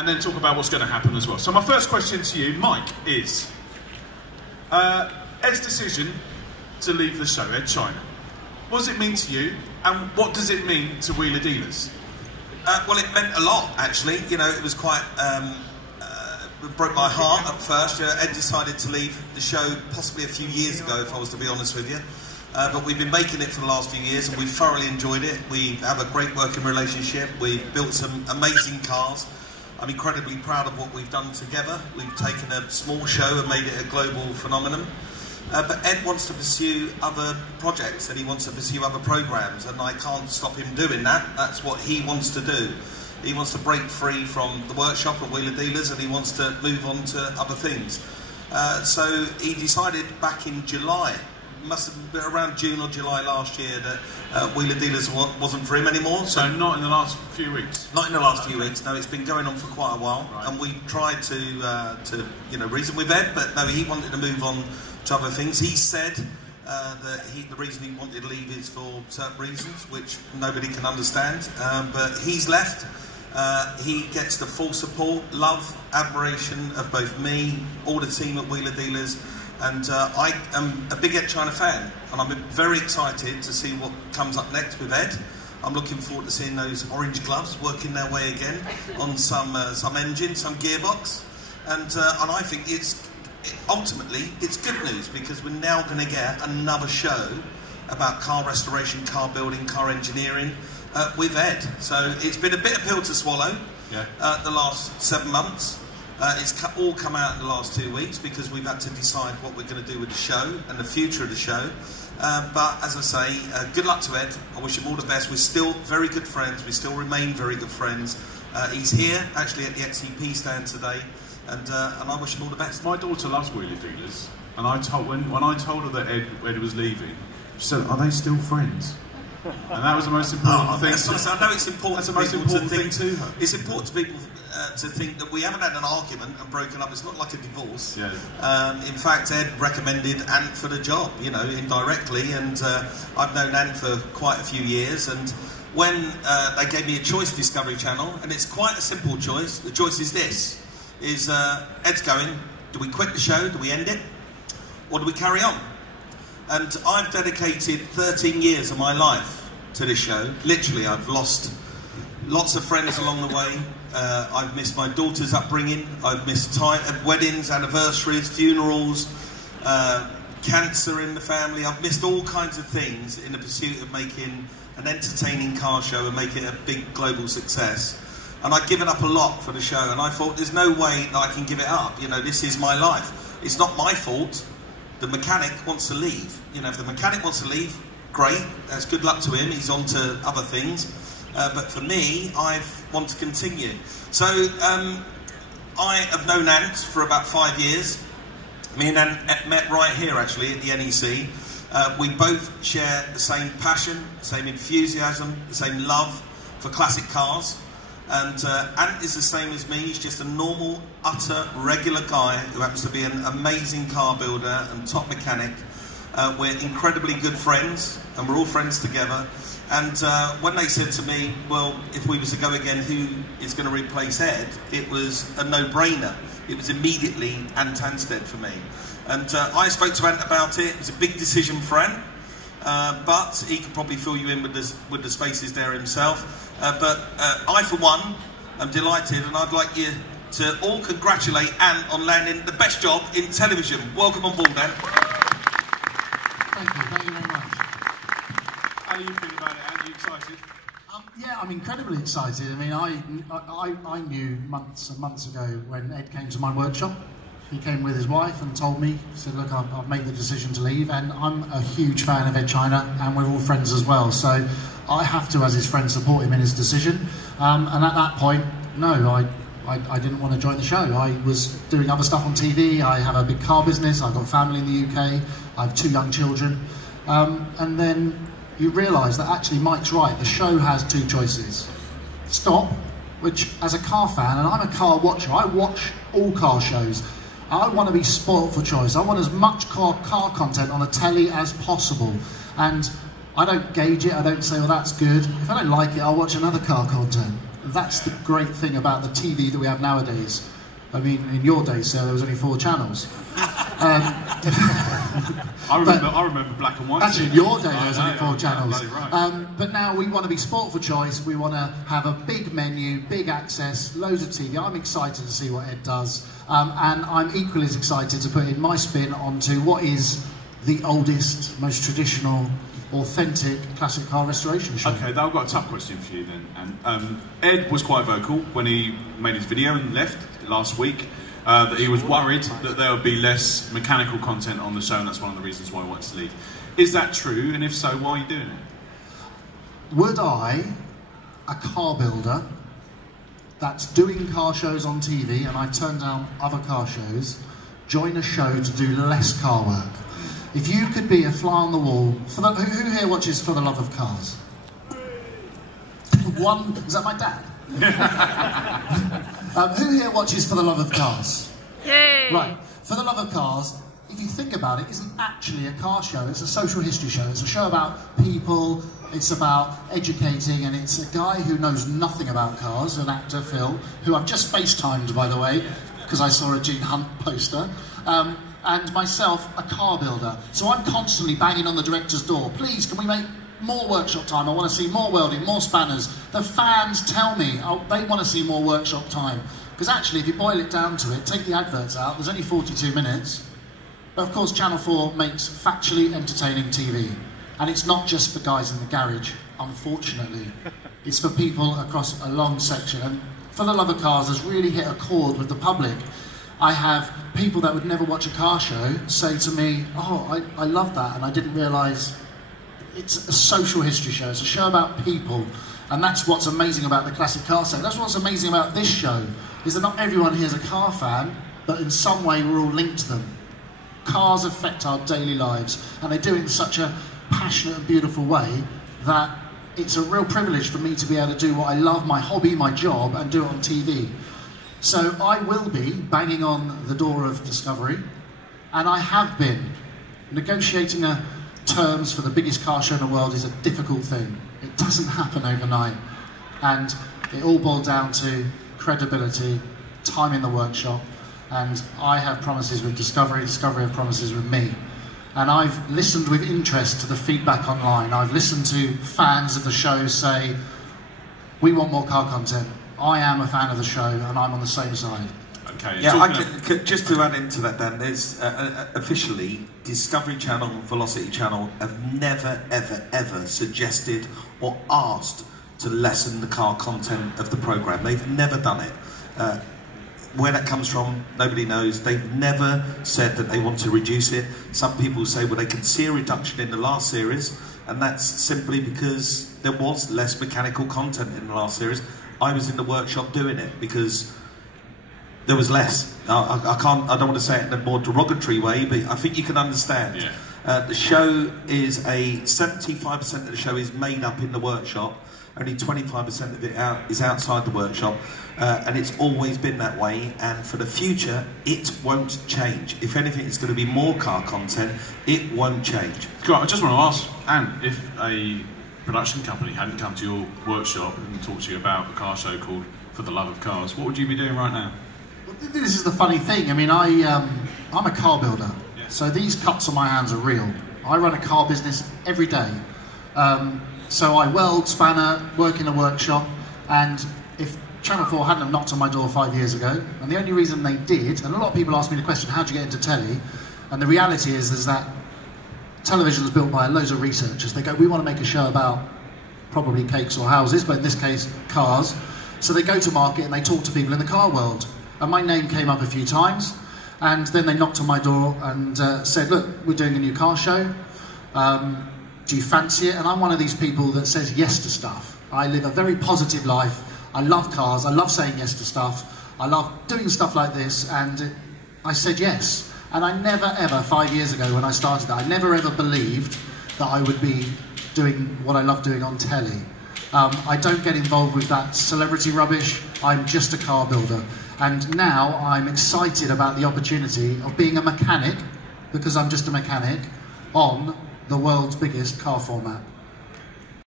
and then talk about what's going to happen as well. So my first question to you, Mike, is Ed's decision to leave the show, Ed China. What does it mean to you, and what does it mean to Wheeler Dealers? Well, it meant a lot, actually. You know, it was quite... it broke my heart at first. Ed decided to leave the show possibly a few years ago, if I was to be honest with you. But we've been making it for the last few years, and we've thoroughly enjoyed it. We have a great working relationship. We've built some amazing cars. I'm incredibly proud of what we've done together. We've taken a small show and made it a global phenomenon. But Ed wants to pursue other projects, and he wants to pursue other programs, and I can't stop him doing that. That's what he wants to do. He wants to break free from the workshop at Wheeler Dealers, and he wants to move on to other things. So he decided back in July, must have been around June or July last year, that Wheeler Dealers wasn't for him anymore. So not in the last few weeks? Not in the last few weeks, no. It's been going on for quite a while, right. And we tried to reason with Ed, but no, he wanted to move on to other things. He said that the reason he wanted to leave is for certain reasons, which nobody can understand, but he's left. He gets the full support, love, admiration of both me, all the team at Wheeler Dealers, and I am a big Ed China fan, and I'm very excited to see what comes up next with Ed. I'm looking forward to seeing those orange gloves working their way again on some engine, some gearbox, and I think ultimately it's good news, because we're now going to get another show about car restoration, car building, car engineering with Ed. So it's been a bitter pill to swallow. Yeah. The last 7 months. It's all come out in the last 2 weeks, because we've had to decide what we're going to do with the show and the future of the show. But as I say, good luck to Ed. I wish him all the best. We're still very good friends. We still remain very good friends. He's here actually at the XCP stand today, and I wish him all the best. My daughter loves Wheeler Dealers, and when I told her that Ed was leaving, she said, "Are they still friends?" And that was the most important thing. I know it's important. That's the most important thing to her. It's important to people to think that we haven't had an argument and broken up. It's not like a divorce. Yeah. In fact, Ed recommended Ant for the job, you know, indirectly, and I've known Ant for quite a few years. And when they gave me a choice, Discovery Channel, and it's quite a simple choice. The choice is this: Ed's going. Do we quit the show? Do we end it? Or do we carry on? And I've dedicated 13 years of my life to this show. Literally, I've lost lots of friends along the way. I've missed my daughter's upbringing. I've missed weddings, anniversaries, funerals, cancer in the family. I've missed all kinds of things in the pursuit of making an entertaining car show and making it a big global success. And I've given up a lot for the show, and I thought there's no way that I can give it up. You know, this is my life. It's not my fault. The mechanic wants to leave. You know, if the mechanic wants to leave, great. That's good luck to him. He's on to other things. But for me, I want to continue. So I have known Ant for about 5 years. Me and Ant met right here, actually, at the NEC. We both share the same passion, the same enthusiasm, the same love for classic cars. And Ant is the same as me. He's just a normal, utter, regular guy who happens to be an amazing car builder and top mechanic. We're incredibly good friends, and we're all friends together. And when they said to me, well, if we was to go again, who is going to replace Ed? It was a no-brainer. It was immediately Ant Anstead for me. And I spoke to Ant about it. It was a big decision for Ant, but he could probably fill you in with the spaces there himself. But I, for one, am delighted, and I'd like you to all congratulate Ant on landing the best job in television. Welcome on board, Ant. Thank you very much. How do you feel about it, Ant? Are you excited? Yeah, I'm incredibly excited. I mean, I knew months and months ago when Ed came to my workshop. He came with his wife and told me, said, look, I've made the decision to leave, and I'm a huge fan of Ed China, and we're all friends as well. So I have to, as his friend, support him in his decision. And at that point, no, I didn't want to join the show. I was doing other stuff on TV. I have a big car business. I've got family in the UK. I have 2 young children. And then you realise that actually Mike's right. The show has 2 choices. Stop, which as a car fan, and I'm a car watcher, I watch all car shows. I want to be spoilt for choice. I want as much car content on the telly as possible. And I don't gauge it. I don't say, well, that's good. If I don't like it, I'll watch another car content. that's the great thing about the TV that we have nowadays. I mean, in your days, sir, there was only 4 channels. I remember black and white. Actually, in your day, there was only 4 channels. Right. But now we want to be sport for choice. We want to have a big menu, big access, loads of TV. I'm excited to see what Ed does. And I'm equally as excited to put in my spin onto what is the oldest, most traditional, authentic classic car restoration show. Okay, I've got a tough question for you then. And Ed was quite vocal when he made his video and left last week. That he was worried that there would be less mechanical content on the show, and that's one of the reasons why he wanted to leave. Is that true? And if so, why are you doing it? Would I, a car builder that's doing car shows on TV, and I turn down other car shows, join a show to do less car work? If you could be a fly on the wall, who here watches For the Love of Cars? One, is that my dad? Who here watches For the Love of Cars? Yay! Right, For the Love of Cars, if you think about it, isn't actually a car show, it's a social history show. It's a show about people, it's about educating, and it's a guy who knows nothing about cars, an actor, Phil, who I've just FaceTimed, by the way, because I saw a Gene Hunt poster, and myself, a car builder. So I'm constantly banging on the director's door, please, can we make more workshop time? I want to see more welding, more spanners. The fans tell me they want to see more workshop time. Because actually, if you boil it down to it, take the adverts out, there's only 42 minutes. But of course, Channel 4 makes factually entertaining TV. And it's not just for guys in the garage, unfortunately. It's for people across a long section. And For the Love of Cars has really hit a chord with the public. I have people that would never watch a car show say to me, oh, I love that, and I didn't realise it's a social history show. It's a show about people, and that's what's amazing about the classic car show. That's what's amazing about this show, is that not everyone here is a car fan, but in some way we're all linked to them. Cars affect our daily lives, and they do it in such a passionate and beautiful way that it's a real privilege for me to be able to do what I love, my hobby, my job, and do it on TV. So I will be banging on the door of Discovery, and I have been. Negotiating terms for the biggest car show in the world is a difficult thing. It doesn't happen overnight, and it all boils down to credibility, time in the workshop, and I have promises with Discovery, Discovery have promises with me. And I've listened with interest to the feedback online. I've listened to fans of the show say, we want more car content. I am a fan of the show, and I'm on the same side. Okay. Yeah, just to add into that, Dan, there's officially Discovery Channel, Velocity Channel have never, ever, ever suggested or asked to lessen the car content of the programme. They've never done it. Where that comes from, nobody knows. They've never said that they want to reduce it. Some people say, well, they can see a reduction in the last series, and that's simply because there was less mechanical content in the last series. I was in the workshop doing it because there was less. I don't want to say it in a more derogatory way, but I think you can understand. Yeah. The show is 75% of the show is made up in the workshop. Only 25% of it is outside the workshop, and it's always been that way. And for the future, it won't change. If anything, it's going to be more car content. It won't change. I just want to ask, Ant, if a production company hadn't come to your workshop and talked to you about a car show called For the Love of Cars, what would you be doing right now? Well, this is the funny thing. I mean, I'm a car builder, so these cuts on my hands are real. I run a car business every day. So I weld, spanner, work in a workshop, and if Channel 4 hadn't have knocked on my door 5 years ago, and the only reason they did, and a lot of people ask me the question, how do you get into telly? And the reality is that television is built by loads of researchers. They go, we want to make a show about probably cakes or houses, but in this case, cars. So they go to market and they talk to people in the car world. And my name came up a few times, and then they knocked on my door and said, look, we're doing a new car show. Do you fancy it? And I'm one of these people that says yes to stuff. I live a very positive life. I love cars. I love saying yes to stuff. I love doing stuff like this, and I said yes. And I never ever, 5 years ago when I started that, I never ever believed that I would be doing what I love doing on telly. I don't get involved with that celebrity rubbish. I'm just a car builder. And now I'm excited about the opportunity of being a mechanic, because I'm just a mechanic, on the world's biggest car format.